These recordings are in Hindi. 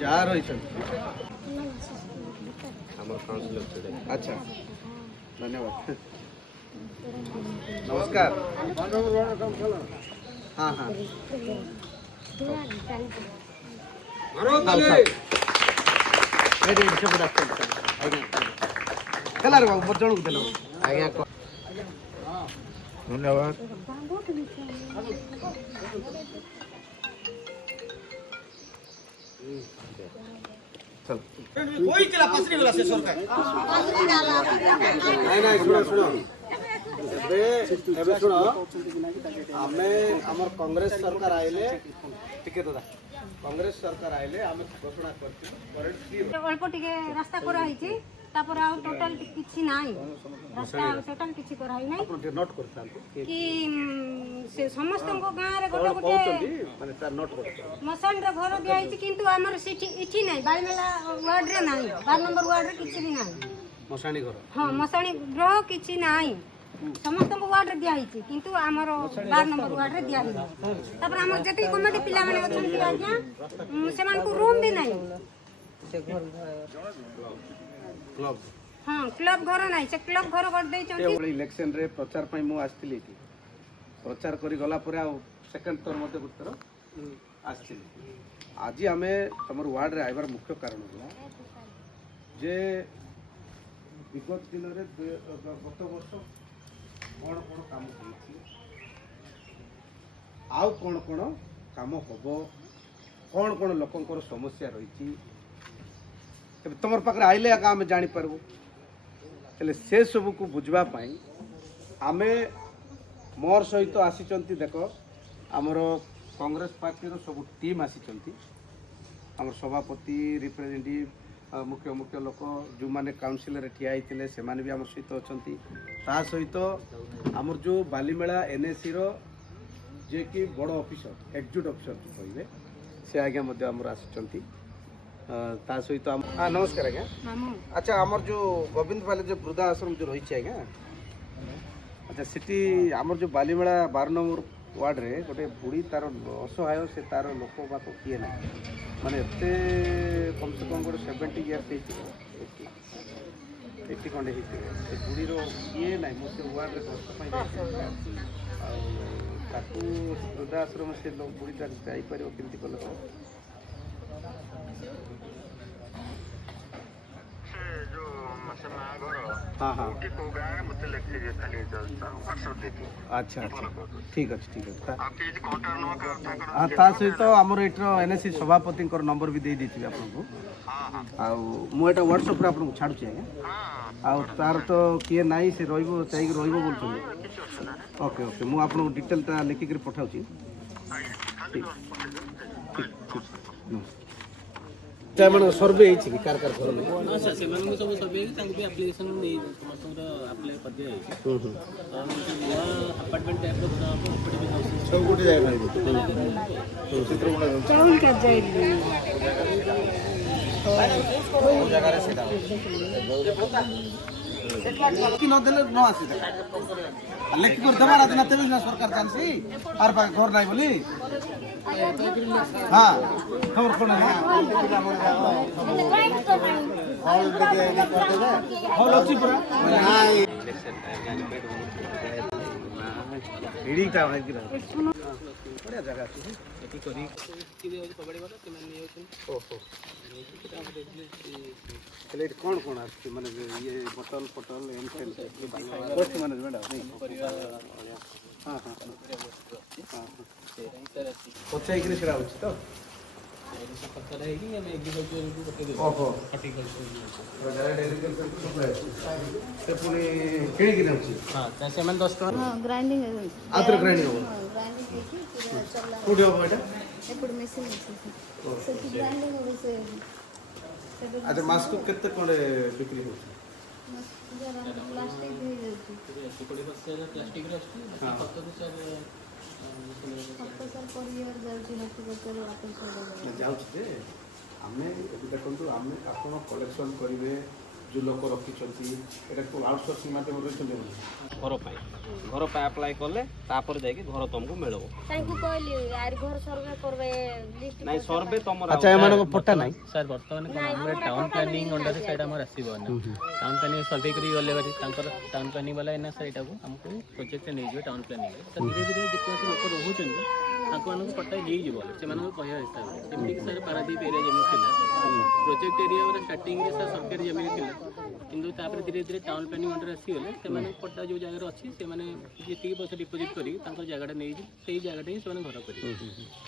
जा रही अच्छा धन्यवाद नमस्कार हाँ हाँ कलर बाबू जन को देलो आज्ञा धन्यवाद चल कोई चला पसरी वाला से सरकार नहीं सुनो सुनो एबे सुनो आमे हमर कांग्रेस सरकार आइले टिके दादा कांग्रेस सरकार आइले आमे घोषणा करती करेंट अल्प टिके रास्ता करा हिची तापर आ टोटल किछि नाही रास्ता टोटल किछि करा ही नाही अपन नोट करता कि से समस्त को गां रे गोटे गोटे माने तार नोट करता मसान रे घर दिया हिची किंतु हमर सिटी इठी नाही बाळमेला वार्ड रे नाही 12 नंबर वार्ड रे किछि भी नाही मसाणी घर हां मसाणी ग्रह किछि नाही समस्त को वार्ड रे दिया हिची किंतु हमर 12 नंबर वार्ड रे दिया हिची तापर हमर जति कमिटी पिला माने अछंती आज्ञा सेमान को रूम भी नाही से घर क्लब हाँ क्लब घर नाही से क्लब घर कर दे चंती इलेक्शन रे प्रचार पई मु आस्थिली कि प्रचार करी गला परे आ सेकंड तोर मते उत्तर आस्थिली आज हमें हमर वार्ड रे आइबार मुख्य कारण होला जे विगत दिन रे गत वर्ष कोन कोन काम होई आउ कोन कोन काम होबो कोन कोन लोकंकर समस्या रही तुम पाखे आइले आगे आम जापरबू हेले से सब को बुझवाई आम मोर सहित आसी देख आमर कांग्रेस पार्टी सब टीम आसी आम सभापति रिप्रेजेंटेटिव मुख्य मुख्य लोक जो मैंने काउंसिल ठिया होते से भी आम सहित अच्छा सहित आमर जो बालीमेला एनएसी रो जे कि बड़ ऑफिसर एक्जिक्यूटिव ऑफिसर जो कहे से आज्ञा आमर आसी ता सहित हाँ नमस्कार आज्ञा अच्छा आमर जो गोविंद पाले जो वृद्धा आश्रम जो रही आज्ञा अच्छा सिटी आमर जो बालीमेला 12 नंबर वार्ड रे गोटे बुढ़ी तार असहाय से तार लोक बाक किए ना माने एते कम से कम गोटे 70 इयर्स एट्टी खंडे से बुढ़ी किए ना मुझे वार्ड रे कष्ट ताकू वृद्धाश्रम से लोग बुढ़ीटा जापर केमती कल हाँ हाँ अच्छा अच्छा ठीक अच्छे ठीक अच्छे हाँ ता सहित आमर ये एनएससी सभापति नंबर भी दे देती आपको आटा व्हाट्सएप आपको छाड़ुची आज्ञा आर तो किए ना से चाहिए बोलते ओके ओके मुझे आपको डिटेलटा लिखिक पठाऊँ ठीक ठीक ठीक सर्वे कार कार घर में अच्छा से मन सब सर्वे तांग भी एप्लीकेशन नहीं समस्त अप्लाई कर दिया अपार्टमेंट टाइप रो पड़ी भी सब गुटी जाय भाई चावल का जाय ओ जगह रे सीधा कि न देले न आसी लेखि कर दबारा दिन तेबे ना सरकार जानसी आर पा घर नाही बोली हां खबर कोन है हॉल दे कर देबे हॉल अछि पूरा नाही एडी का है कि बढ़िया जगह अछि एटी करी कि कबड्डी वाला कि मान नियो ओहो हेले कौन कौन आछि माने ये बोतल पोटल एम टेन कोस्ट मैनेजमेंट हां हां हां पछाई कि सेरा होछि तो पत्थर है कि मैं एग्रीकल्चर को कटे दे ओहो हॉर्टिकल्चर डायरेक्ट एग्रीकल्चर को सप्लाई से पुनी केणी कि होछि हां से मन 10 टका हां ग्राइंडिंग आतर ग्राइंडिंग हो ग्राइंडिंग देखि पूरा चलला कोडी हो बेटा एपड़ मशीन है से ग्राइंडिंग हो से अच्छा मास को कितने कोड़े बिक्री हो प्लास्टिक दे जाउची कोडी बस प्लास्टिक रे अछि हां तो सर सर पर ईयर जाउची हट्टी बच्चर वापस हो जाउची जे हमें देखंतु हमें आपण कलेक्शन करिवे जो लोक रखिछंती एटा को आउटसोर्सिंग माध्यम रे चले घर पे अप्लाई कले तापर जाय कि घर तुमको मिलबो तांकु कहली यार घर सर्वे करबे लिस्ट नहीं सर्वे तुमरा अच्छा एमान को पट्टा नाही सर वर्तमान हमर टाउन प्लानिंग अंडर से साइड हमर आसीबो ना टाउन प्लानिंग सर्वे करी गले बारी तांकर टाउन प्लानिंग वाला एना साइड को हमको प्रोजेक्ट नै जे टाउन प्लानिंग तो धीरे धीरे जितो लोक रहउछन ताको मानको पट्टा दे जिवो से मानको कहया हिसाब जेमि कि सर पारादीप एरिया जेमि थिला प्रोजेक्ट एरिया रे स्टार्टिंग रे सर सरकारी जमीन थिला किंतु तापर धीरे धीरे टाउन प्लानिंग अंडर आसी गले से माने पट्टा जो जगह अछि से माने जेती पैसा डिपॉजिट करी तांकर जगह नै जी सेही जगह से माने घर करी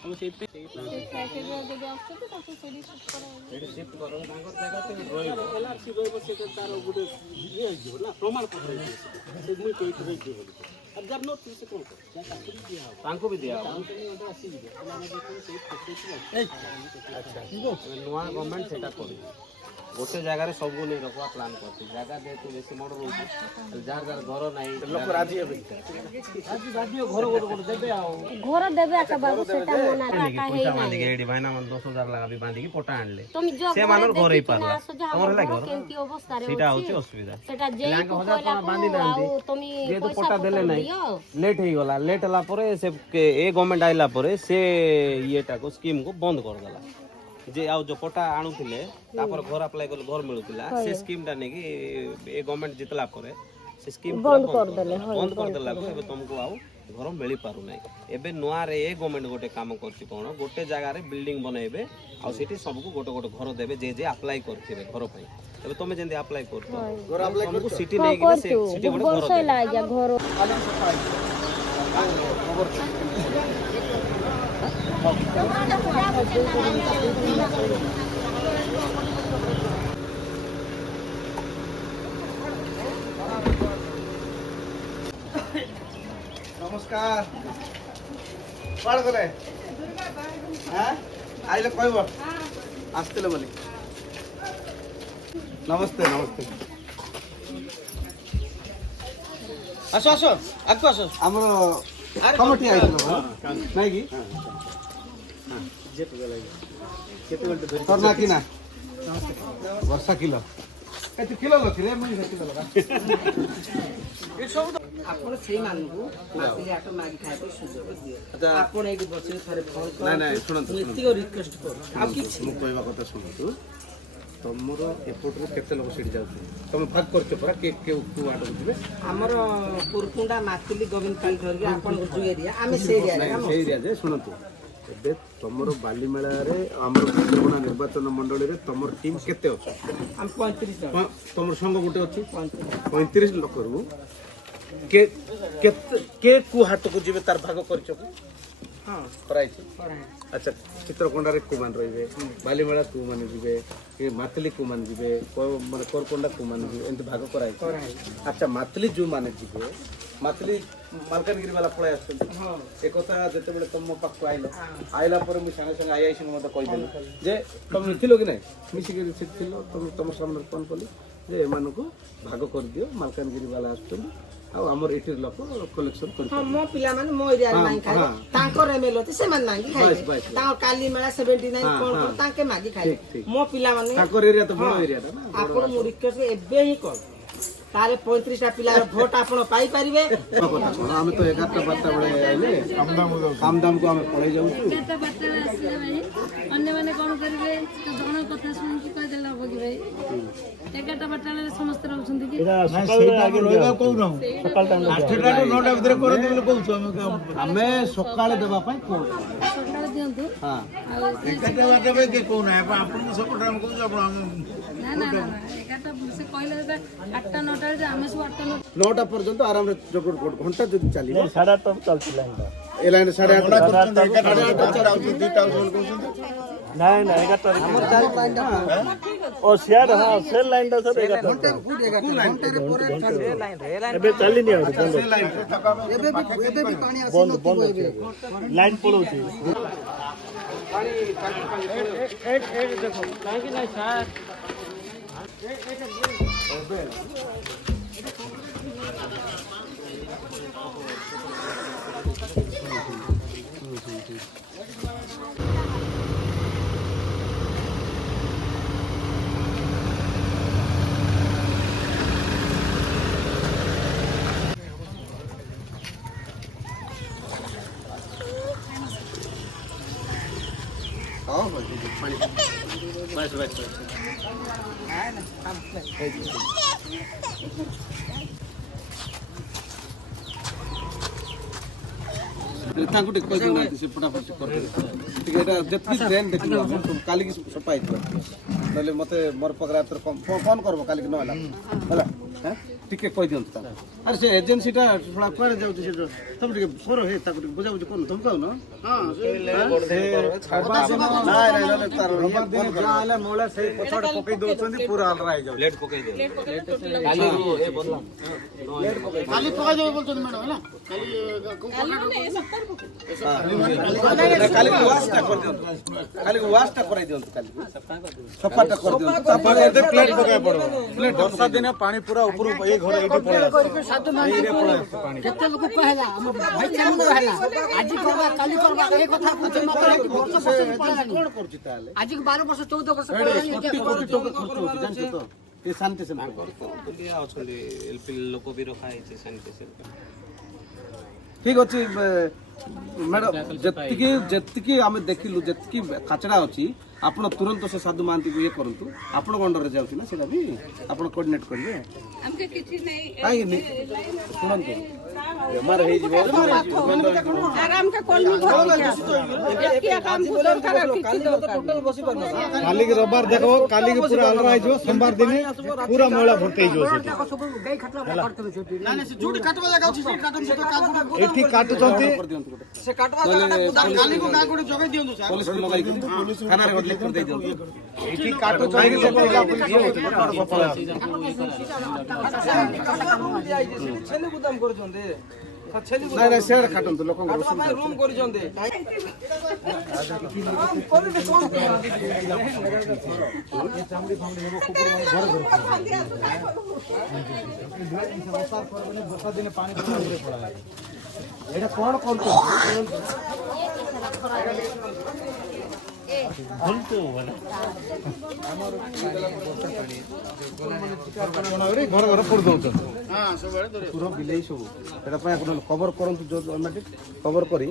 हम सेही पे पैकेज जदी आछते ताको सेडी शिफ्ट करो शिफ्ट करो तांकर जगह से रोइबो एलआरसी रोइबो से तार गुडे ये जिवो ना प्रमाण पत्र से मुई कोइ रही जिवो अब जब नोट से कोन क्या चाकरी दिया तांको भी दिया टाउन प्लानिंग अंडर आसी गले माने देखो सेही फैसिलिटी अच्छा नुआ गवर्नमेंट सेटा करी गोटे जगह रे सब नहीं रखवा प्लान करती जगह जेतु बेसी मोड़ रहउछ जार जार घर नाही लोक राजी हेबे राजी घर गोटे देबे आ घर देबे आका बाबू सेटा मना का हे पैसा बांधी के एडी भाईना मन 10000 लगा भी बांधी के पोटा आनले तुम जो से मानर घर ही पारला हमर लागे केंती अवस्था रे सीटा होची असुविधा सेटा जेई को कहला बांधी आउ तुम जे तो पोटा देले नाही लेट ही गला लेट हला परे से ए गवर्नमेंट आइला परे से येटा को स्कीम को बंद कर देला जे आउ जो पोटा आणुथिले तापर घर अप्लाई कर घर मिलुथिला से स्कीम टा ने कि ए गवर्नमेंट जितला परे से स्कीम बंद कर देला को एबे तुमको आउ घर मिली पारु नै एबे नुआ रे ए गवर्नमेंट गोटे काम करछि कोन गोटे जगह रे बिल्डिंग बनैबे आ सेठी सबको गोटे गोटे घर देबे जे जे अप्लाई करथिबे घर पई एबे तुमे जेंदी अप्लाई करतो घर अप्लाई करको सिटी नै कि से सिटी गोटे घर से ला जा घर नमस्कार कौन करे हाँ आइले कहब आसते बोली नमस्ते नमस्ते आसो आसो आगो आसो आमर कमिटी आइलो नहीं कि तोर ना कि ना वर्षा किलो एते किलो लखी रे मुई किलो लगा ए सब आपण सेही मानकु माथि आटो मागी खाएको सुझाव दियो अच्छा आपण एक वर्ष थरे फोन कर नहीं नहीं सुनंतु नीति रिक्वेस्ट कर आ किछि मु कहबा କଥା सुनंतु तमर एपोर्ट रो केते लोग सिट जाउछ तम भाग करछ परा के को आटो जिवे हमर पुरकुंडा माथिली गोविंद पाल धरि आपण जो एरिया आमे से एरिया रे नहीं से एरिया जे सुनंतु एबे तमर बालीमेला रे हमर कोना निर्वाचन मंडली रे तमर टीम केते अछि हम 35 जन तमर संग गुटे अछि 35 लोक रु के को हाट को जीवे तार भाग करछ हां कराइछ अच्छा चित्रकोंडा रे को मान रहिबे बालीमेला को मान जीवे के मातली को मान जीवे माने कोरकोंडा को मान जीवे एंत भाग कराइछ अच्छा मातली जो माने जीवे मातली मालकानगिरी वाला पळाय आछन हां एक କଥା जेते तुम पाक को आइला पर मु संगे संगे आई संगे मते कहि देली जे तुम थिलो कि नै मिसी के थिलो तुम सामने फोन कली जे एमान को भाग कर दियो मालकानगिरी वाला आछन आ हमर एटिर लोक कलेक्शन कर हां मो पिला माने मो एरिया रे नाही खाइ तांको रेमेल होते से मान नाही खाइ तांको काली मेला 79 कोन तांके मागी खाइ मो पिला माने तांको एरिया तो बड़ एरिया ना आपण मु रिक्वेस्ट एबे ही कर तारे 35 टा पिला भोट आपण पाई परिबे हम तो 11टा 12टा बळे आइले काम दाम को हम पळै जाउ छु 11टा 12टा आसीले भाई अन्य माने कोन करिवे तो जण कथा सुन कि कह देला होगी भाई 11टा 12टा रे समस्त रहउछंती कि सकाळ आगे रहबा कहू न सकाळ टाइम 8टा ରୁ 9टा भितर करे देबे कहू हमें सकाळे देबा पई कोन सकाळ दियंतु हां 11टा 12टा बे के कहू ना आपण सकाळ टाइम कहू आपण ना ना ना 11टा से कहले 8टा 9टा रे हमें सब 8टा 9टा पर्यंत आराम रे जो घंटा जदी चली 8:30 तक चलती लाइन ए लाइन 8:30 नहीं नहीं 11टा हमर चार लाइन और शेयर हां सेल लाइन दा सर 11टा से लाइन रे एबे चली नहीं और बंद एबे भी पानी आसी बंद बंद लाइन पळौची देखो काहे कि नहीं सर ହଁ ପାଣି ବାସ୍ ବାସ୍ ତାଙ୍କୁ ଟିକେ କହିଦେଉନାହାନ୍ତି ସେ ଫଟାଫଟ କରିଦେବେ ଟିକେ ଏଇଟା ଯେତିକି ଡ୍ରେନ୍ ଦେଖିବ କାଲିକି ସଫା ହେଇଯିବ ନହେଲେ ମୋତେ ମୋର ପାଖରେ ଫୋନ୍ କରିବ କାଲିକି ନହେଲା ହେଲା ଟିକେ କହିଦିଅନ୍ତୁ ତାକୁ ଆରେ ସେ ଏଜେନ୍ସିଟା ଶୁଣା କୁଆଡ଼େ ଯାଉଛି ସେ ତମେ ଟିକେ କର ହେ ତାକୁ ଟିକେ ବୁଝାବୁଝି କରୁନ ତମେ କହୁନ ଲେଟ୍ ପକେଇ ଦିଅ କାଲି ପକାଇଦେବେ ବୋଲୁଛନ୍ତି ମ୍ୟାଡ଼ାମ ହେଲା କାଲି ୱାଶଟା କରିଦିଅନ୍ତୁ କାଲି ୱାଶଟା କରାଇ ଦିଅନ୍ତୁ କାଲି ସଫାଟା କରିଦିଅନ୍ତୁ ପ୍ଲେଟ୍ ପକାଇବା ପଡ଼ିବ ବର୍ଷା ଦିନେ ପାଣି ପୁରା ଉପରୁ ଏଇ ଘର ଏଇଠି ପଳେଇ କେତେ ଲୋକ କହିଲା ଆମ ଭାଇ ଚାମୁ କହିଲା ଆଜି କରବା କାଲି କରବା ଏ କଥା କହୁଛି ମାତ୍ର ବର୍ଷ କଣ କରୁଛି ତାହେଲେ ଆଜି 12 ବର୍ଷ 14 ବର୍ଷ କୋଟି କୋଟି ଟଙ୍କା ଖର୍ଚ୍ଚ ହଉଛି ଜାଣିଛ ତ ଏ ସାନିଟେସନ ଅଛନ୍ତି ଏଲପି ଲୋକ ବି ରଖା ହେଇଛି ସାନିଟେସନ ଠିକ ଅଛି ମ୍ୟାଡ଼ାମ ଯେତିକି ଆମେ ଦେଖିଲୁ ଯେତିକି ଖାଚଡ଼ା ଅଛି ଆପଣ ତୁରନ୍ତ ସେ ସାଧୁ ମହାନ୍ତିକୁ ଇଏ କରନ୍ତୁ ଆପଣଙ୍କ ଅଣ୍ଡରରେ ଯାଉଛି ନା ସେଇଟା ବି ଆପଣ କୋର୍ଡିନେଟ୍ କରିବେ କାହିଁକି ଶୁଣନ୍ତୁ ବେମାର ହେଇଯିବ କାଲିକି ରବିବାର ଦେଖ କାଲିକି ପୁରା ଅଲଗା ହେଇଯିବ ସୋମବାର ଦିନେ ପୁରା ମଇଳା ଭର୍ତ୍ତି ହେଇଯିବ ଏଠି କାଟୁଛନ୍ତି ଏଠି କାଟୁଛନ୍ତି ନାଇଁ ନାଇଁ ସେଆଡ଼େ କାଟନ୍ତୁ ଲୋକଙ୍କର ରୁମ୍ କରିଛନ୍ତି ବର୍ଷା ଦିନେ ପାଣି ଏଇଟା କଣ କରୁଛନ୍ତି ଘର ଘର ପୋଡ଼ି ଦଉଛନ୍ତି ପୁରା ବିଲେଇ ସବୁ ସେଟା ପାଇଁ ଆପଣ କଭର କରନ୍ତୁ ଯୋଉ ଅଟୋମେଟିକ କଭର କରି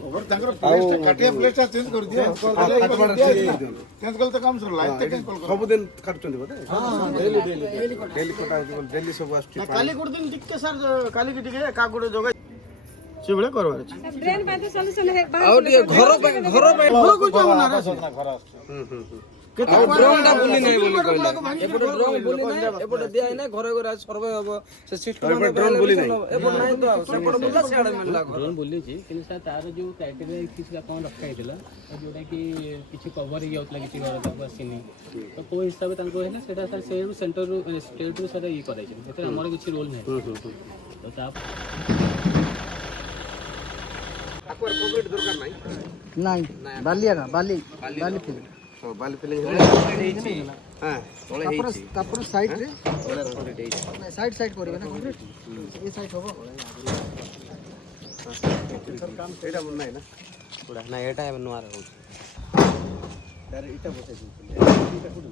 ସବୁଦିନ କାଟୁଛନ୍ତି ବୋଧେ ଡେଲି କଟା ହେଉଛି ଡେଲି ସବୁ ଆସୁଛି କାଲି ଗୋଟେ ଦିନ ଟିକେ ସାର୍ କାଲିକି ଟିକେ କାକୁଡି ଯୋଗାଇ ସେଭଳିଆ କରିବାର ଅଛି ଆଉ ଟିକେ ଘର ପାଇଁ ଘରକୁ ଯାଉ ନା କେତେ ଡ୍ରୋନଟା ବୁଲି ନାହିଁ ବୋଲି କହିଲେ ଏପଟେ ଡ୍ରୋନ ବୁଲି ନାହିଁ ଏପଟେ ଦିଆ ନାହିଁ ଘରେ ଘରେ ସର୍ଭେ ହେବ ସେ ସିଷ୍ଟମ ଡ୍ରୋନ ବୁଲି ନାହିଁ ଏପଟେ ନାହିଁ ତ ସେପଟେ ବୁଲା ସିଆଡେ ମିଳିଲା ଡ୍ରୋନ୍ ବୁଲିଛି କିନ୍ତୁ ସାର୍ ତାର ଯେଉଁ କ୍ରାଇଟେରିଆ କିଛି କ'ଣ ରଖା ହେଇଥିଲା ଯେଉଁଟାକି କିଛି କଭର ହେଇଯାଉଥିଲା କିଛି ଘର ତାକୁ ଆସିନି ତ କେଉଁ ହିସାବରେ ତାଙ୍କୁ ହେଲା ସେଇଟା ସାର୍ ସେ ସେଣ୍ଟରରୁ ଷ୍ଟେଟ୍ରୁ ସାର୍ ଇଏ କରାଯାଇଛି ସେଥିରେ ଆମର କିଛି ରୋଲ୍ ନାହିଁ ତ ତା ନାଇଁ ବାଲିଆ ବାଲି ବାଲି ଫିଲ୍ମ ବାଲି ଫିଲିଂ ହେଇଛି ହଁ ତଳେ ହେଇଛି ତାପରେ ସାଇଡ୍ ରେ ସାଇଡ୍ ସାଇଡ୍ କରିବେ ନା କମ୍ପ୍ଲିଟ୍ ଏ ସାଇଡ୍ ହବ ଏଇଟା ମନେ ନାହିଁ ନା ପୁରା ନା ଏଇଟା ଏବେ ନୂଆରେ ହେଉଛି ଏଇଟା ବସେଇ ଦେଇଥିଲେ ଏଇଟା କୋଉଠି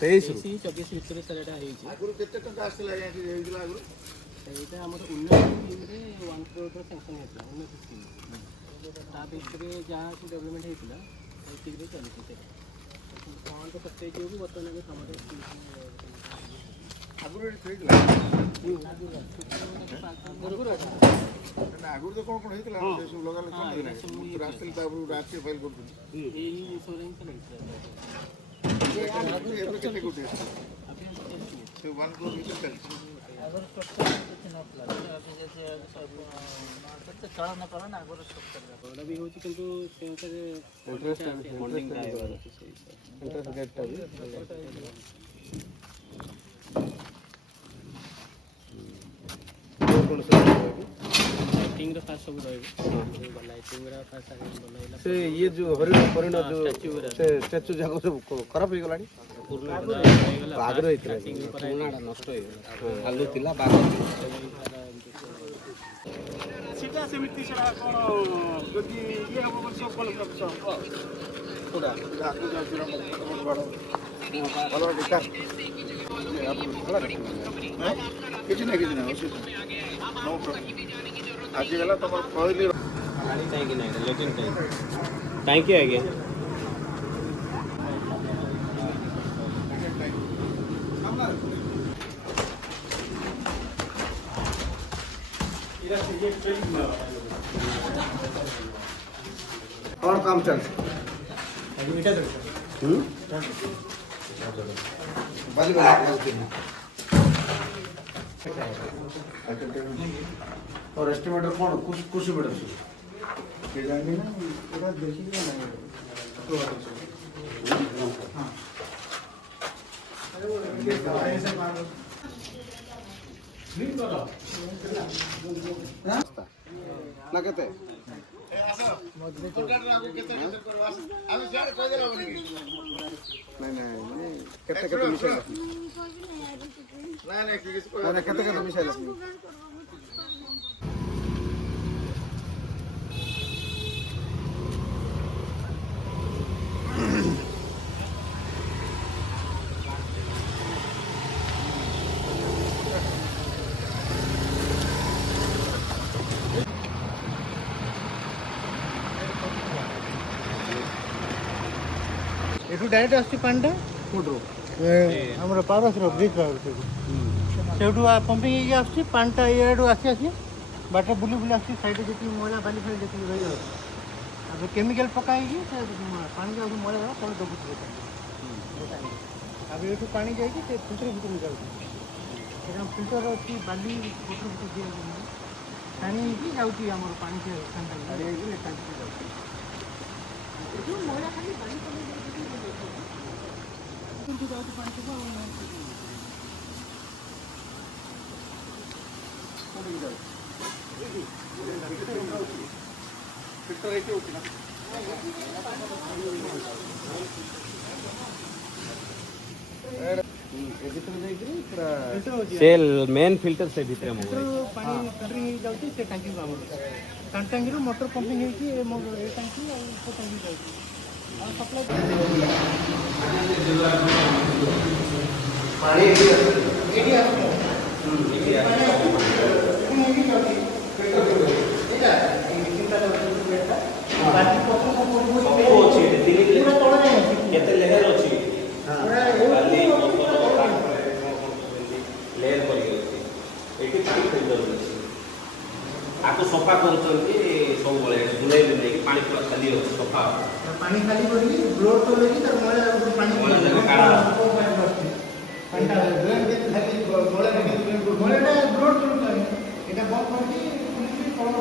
ତେଇଶ ଭିତରେ ସାର୍ ଏଇଟା ହେଇଛି ଆଗରୁ କେତେ ଟଙ୍କା ଆସିଥିଲା ହେଇଥିଲା ଆଗରୁ ସେଇଟା ଆମର ଉନ୍ନତି ସ୍କିମ୍ରେ 1 crore ସାଂସନ୍ ହେଇଥିଲା ଉନ୍ନତି ସ୍କିମ୍ ତା ଭିତରେ ଯାହା ଡେଭଲପମେଣ୍ଟ ହେଇଥିଲା ସେତିକିରେ ଚାଲିଛି ସେଇଟା ଫଣ୍ଡ ଖର୍ଚ୍ଚ ହେଇଯିବ ବର୍ତ୍ତମାନ ଏବେ କାମରେ ଆଗରୁ ଏଠି ହେଇଥିଲା ଆଗରୁ ତ କ'ଣ ହେଇଥିଲା ସବୁ ଲଗା ଆସିଥିଲି ତାପରେ ରାତିରେ ଫାଇଲ୍ କରୁଥିଲି ଏଇ ଜିନିଷରେ ହିଁ ଚାଲିଥିଲା ଏବେ କେତେ କୋଟି ସେ 1 crore ଭିତରେ ଚାଲିଛି ବଡ଼ ବି ହେଉଛି କିନ୍ତୁ ସେ ଅନୁସାରେ ଫଣ୍ଡିଂଟା ହେଇବାର ଅଛି ସେଇ ଇଣ୍ଟରେଷ୍ଟ ରେଟ୍ଟା ବି କ'ଣ ଲାଇଟିଂର ଫାଷ୍ଟ ସବୁ ରହିବ ଲାଇଟିଂର ଫାଷ୍ଟ ବନାଇଲା ସେ ଇଏ ଯୋଉ ହରିଣ ଯୋଉ ସେ ଷ୍ଟାଚୁ ଯାକ ସବୁ ଖରାପ ହେଇଗଲାଣି ଆଗରୁ ହେଇଥିଲା ପୁରୁଣାଟା ନଷ୍ଟ ହେଇଗଲା ଆଲୁ ଥିଲା ବାଘ ଥିଲା ଚାଲିଲା ସେମିତି ସେଟା କ'ଣ ଯଦି ଇଏ ହବ ବୋଲି ସବୁ ଭଲ କୋଉଟା ଆଗକୁ ଯାଉଛି ଭଲ ବେକାର କିଛି ନାହିଁ ଅସୁବିଧା ନୋ ପ୍ରୋବ୍ଲେମ୍ ଆଜିଗଲା ତମର କହିଲି କାହିଁକି ନାହିଁ ଲେଟିନ୍ କାହିଁକି ଆଜ୍ଞା କ'ଣ କାମ ଚାଲିଛି और एस्टिमेटर कौन कुछ बेटा के जाएंगे ना एटा देखिए ना ना कहते नहीं केते केते मिसाइल नहीं केते केते मिसाइल ଏଠୁ ଡାଇରେକ୍ଟ ଆସୁଛି ପାଣିଟା କୋଉଠୁ ଆମର ପାୱାରସର ବ୍ରିଜ୍ ପାଖରୁ ସେଇଠୁ ପମ୍ପିଂ ହେଇକି ଆସୁଛି ପାଣିଟା ଇଆଡ଼ୁ ଆସି ବାଟରେ ବୁଲି ଆସୁଛି ସାଇଡ଼ରେ ଯେତିକି ମଇଳା ବାଲି ଫାଲି ଯେତିକି ରହିଯାଉଛି ତାପରେ କେମିକାଲ ପକା ହେଇକି ସେ ପାଣି ଯାଉଛି ମଇଳା ଯାକ ତଳେ ଦବୁଥିବ ତାପରେ ଏଠୁ ପାଣି ଯାଇକି ସେ ଫିଲ୍ଟର ଭିତରକୁ ଯାଉଛି ସେଟା ଫିଲ୍ଟର ଅଛି ବାଲି ପତ୍ର ଦିଆଯାଉଛି ପାଣି ହେଇକି ଯାଉଛି ଆମର ପାଣି ପାଣି ହେଇକି ଟାଙ୍କିରେ ଯାଉଛି ଏଠୁ ମଇଳା ଖାଲି ବାଲି ଯାଉଛି ପାଣି ଥିବ ସେ ମେନ୍ ଫିଲ୍ଟର ସେ ଭିତରେ ମଗା ପାଣି ଫିଲ୍ଟରିଂ ହେଇଯାଉଛି ସେ ଟାଙ୍କି ଆମର ଟାଙ୍କିରୁ ମୋଟର ପମ୍ପିଂ ହେଇକି ଏ ଟାଙ୍କି ଆଉ ସେ ଟାଙ୍କି ଯାଉଛି ଆଉ ସପ୍ଲାଇ ଏଇଠି ଆସୁଛି କେତେ ଲେୟର ଅଛି ବାଲି ଲେୟର କରିକି ଅଛି ଏଠି ପାଣି ଫିଲ୍ଟର ଅଛି ଆକୁ ସଫା କରୁଛନ୍ତି ସବୁବେଳେ ବୁଲେଇଲେ ନେଇକି ପାଣି ପୁରା ଖାଲି ଅଛି ସଫା ପାଣି ଖାଲି କରିକି ବ୍ଲୋଡ୍ ତୋଳିକି ତାର ମଇଳା ପାଣି ମଇଳାଟା ବ୍ଲୋଡ୍ ତୋଳୁଛନ୍ତି ଏଇଟା ବନ୍ଦ କରିକି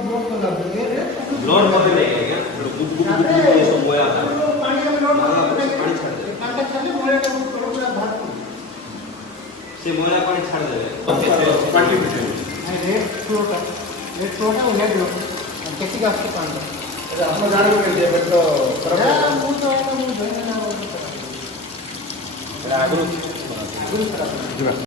ବ୍ଲୋଡ୍ କଲା ଲୋଡ୍ କରି ନେଇ ଆଜ୍ଞା ସବୁ ମଇଳା ପାଣି ଆମେ ଲୋଡ୍ ପାଣିଟା ଛାଡ଼ିଲେ ମଇଳାଟା ପୁରା ବାହାରକୁ ସେ ମଇଳା ପାଣି ଛାଡ଼ିଦେବେ ରେଟ୍ ଫ୍ଲୋଟା ଓହ୍ଲାଇ ଦିଅ କେତିକି ଆସୁଛି ପାଣିଟା ଆପଣ ଜାଣିବେ ଯେ ଏବେ ତ ମୁଁ ତ ଆଗରୁ ଖରାପ